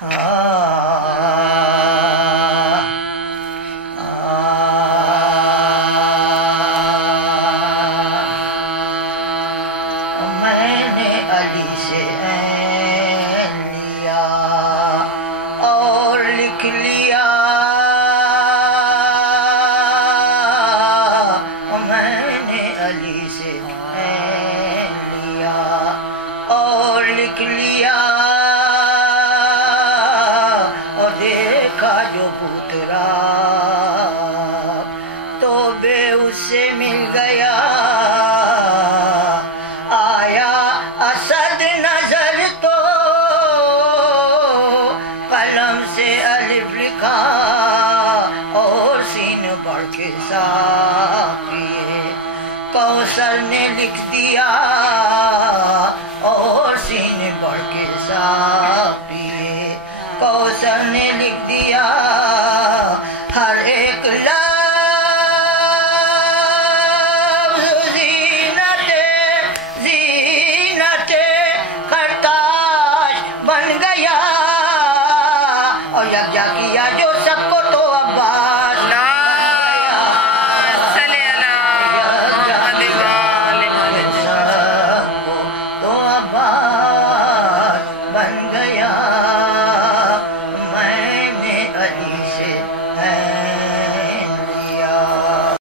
میں نے علی سے عین لیا اور لکھ لیا، میں نے علی سے عین لیا اور لکھ لیا، اور دیکھا جو پترا تو بے اس سے مل گیا، آیا اسد نظر تو قلم سے الف لکھا اور سین بڑھ کے ساقیے کوثر نے لکھ دیا، اور سین بڑھ کے ساقیے کوثر نے لکھ دیا، ہر ایک لفظ زینت کرتاش بن گیا، اور یکجا کیا جو سب کو تو عباس تو عباس